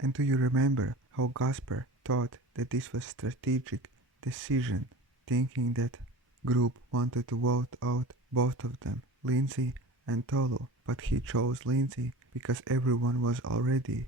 And do you remember how Gasper thought that this was a strategic decision, thinking that group wanted to vote out both of them, Lindsay and Tolu, but he chose Lindsay because everyone was already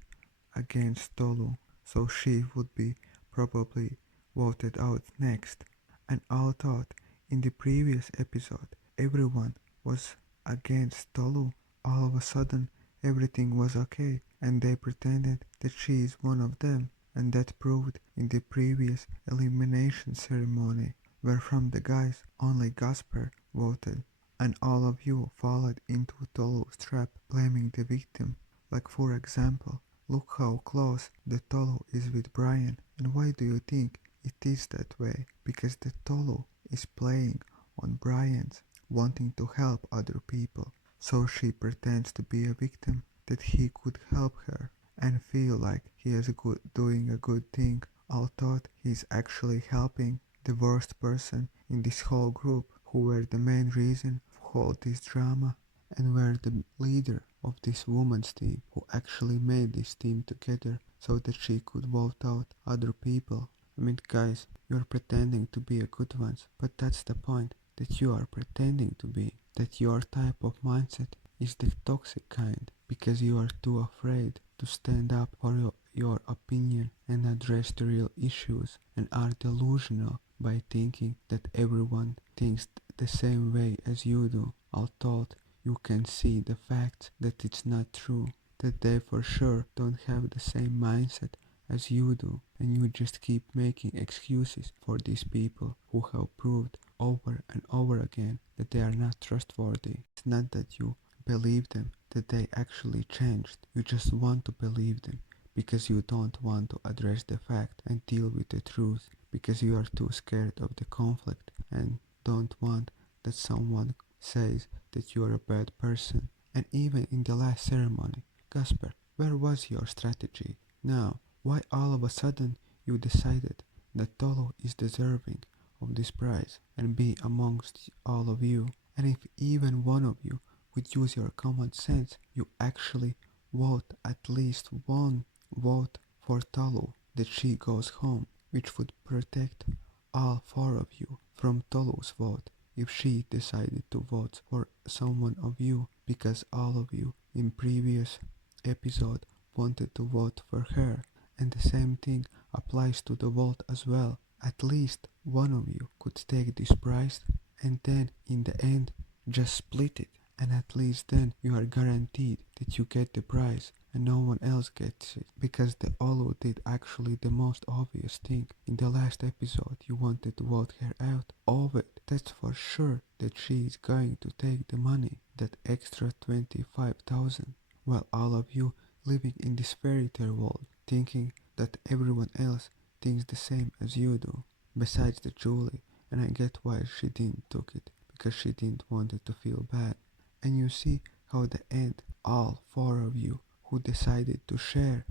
against Tolu, so she would be probably voted out next. And all thought in the previous episode everyone was against Tolu. All of a sudden everything was okay and they pretended that she is one of them, and that proved in the previous elimination ceremony where from the guys only Gasper voted, and all of you followed into Tolu's trap blaming the victim. Like for example, look how close the Tolu is with Brian, and why do you think it is that way? Because the Tolu is playing on Brian's wanting to help other people, so she pretends to be a victim that he could help her and feel like he is doing a good thing, although he's actually helping the worst person in this whole group who were the main reason for all this drama and were the leader of this woman's team who actually made this team together so that she could vote out other people. I mean, guys, you're pretending to be a good ones, but that's the point, that you are pretending to be, that your type of mindset is the toxic kind because you are too afraid to stand up for your opinion and address the real issues, and are delusional by thinking that everyone thinks the same way as you do, although you can see the facts that it's not true, that they for sure don't have the same mindset as you do, and you just keep making excuses for these people who have proved over and over again that they are not trustworthy. It's not that you believe them, that they actually changed. You just want to believe them because you don't want to address the fact and deal with the truth, because you are too scared of the conflict and don't want that someone says that you are a bad person. And even in the last ceremony, Gasper, where was your strategy? Now, why all of a sudden you decided that Tolo is deserving of this prize and be amongst all of you? And if even one of you would use your common sense, you actually vote at least one vote for Tolu that she goes home, which would protect all four of you from Tolu's vote if she decided to vote for someone of you, because all of you in previous episode wanted to vote for her, and the same thing applies to the vote as well. At least one of you could take this prize and then in the end just split it, and at least then you are guaranteed that you get the prize and no one else gets it, because the Olu did actually the most obvious thing. In the last episode you wanted to vote her out of it. That's for sure that she is going to take the money, that extra 25,000, while all of you living in this fairy tale world thinking that everyone else thinks the same as you do, besides the Julie, and I get why she didn't took it, because she didn't want it to feel bad. And you see how the end, all four of you who decided to share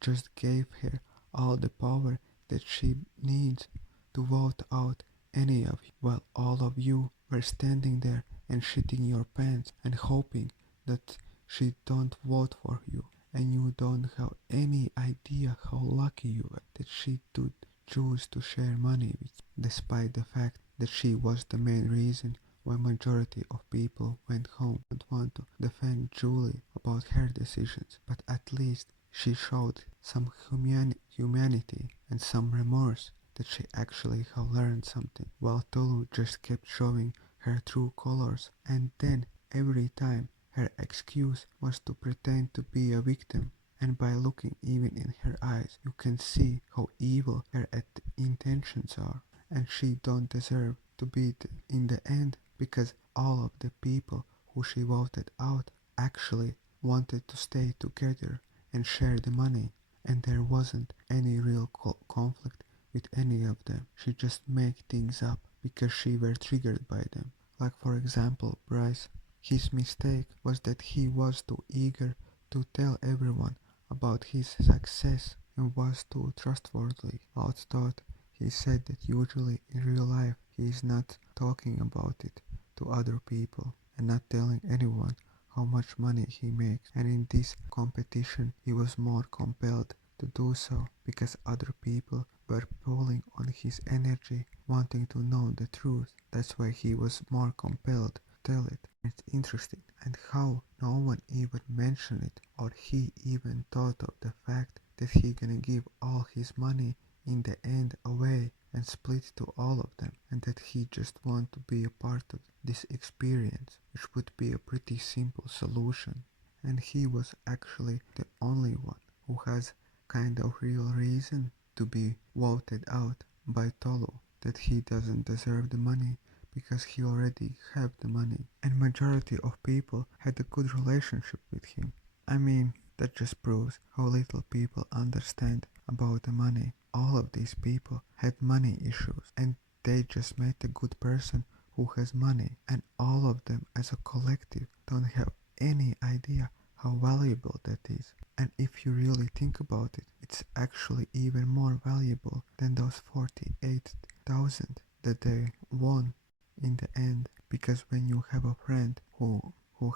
just gave her all the power that she needs to vote out any of you, while all of you were standing there and shitting your pants and hoping that she don't vote for you, and you don't have any idea how lucky you were that she did choose to share money with you, despite the fact that she was the main reason why majority of people went home and want to defend Julie about her decisions, but at least she showed some humanity and some remorse that she actually have learned something, while Tolu just kept showing her true colors, and then every time her excuse was to pretend to be a victim, and by looking even in her eyes you can see how evil her intentions are, and she don't deserve to be in the end, because all of the people who she voted out actually wanted to stay together and share the money, and there wasn't any real conflict with any of them. She just made things up because she were triggered by them. Like for example Bryce, his mistake was that he was too eager to tell everyone about his success and was too trustworthy. Although he said that usually in real life he is not talking about it to other people and not telling anyone how much money he makes, and in this competition he was more compelled to do so because other people were pulling on his energy, wanting to know the truth. That's why he was more compelled to tell it. It's interesting and how no one even mentioned it or he even thought of the fact that he gonna give all his money in the end away and split to all of them and that he just want to be a part of this experience, which would be a pretty simple solution. And he was actually the only one who has kind of real reason to be voted out by Tolo that he doesn't deserve the money because he already have the money and majority of people had a good relationship with him. I mean, that just proves how little people understand about the money. All of these people had money issues and they just met a good person who has money and all of them as a collective don't have any idea how valuable that is. And if you really think about it, it's actually even more valuable than those 48,000 that they won in the end. Because when you have a friend who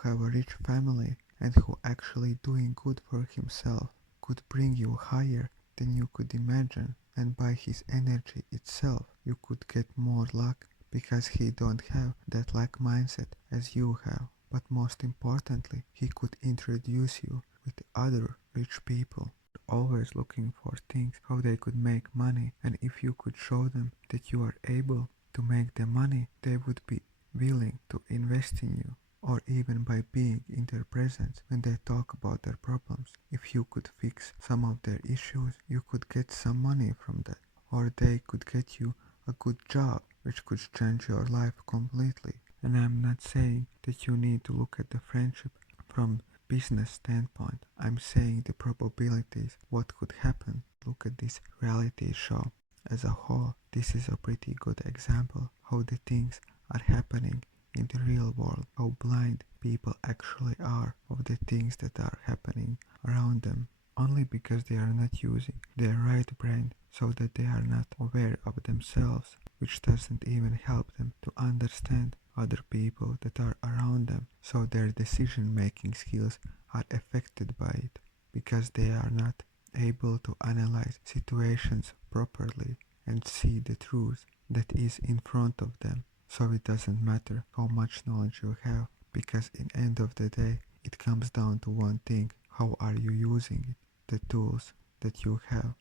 have a rich family and who actually doing good for himself could bring you higher than you could imagine, and by his energy itself you could get more luck because he don't have that lack mindset as you have. But most importantly, he could introduce you with other rich people always looking for things how they could make money, and if you could show them that you are able to make the money, they would be willing to invest in you, or even by being in their presence when they talk about their problems. If you could fix some of their issues, you could get some money from that, or they could get you a good job which could change your life completely. And I'm not saying that you need to look at the friendship from business standpoint. I'm saying the probabilities, what could happen. Look at this reality show as a whole. This is a pretty good example how the things are happening in the real world, how blind people actually are of the things that are happening around them, only because they are not using their right brain so that they are not aware of themselves, which doesn't even help them to understand other people that are around them, so their decision making skills are affected by it because they are not able to analyze situations properly and see the truth that is in front of them. So it doesn't matter how much knowledge you have, because in end of the day it comes down to one thing: how are you using it, the tools that you have.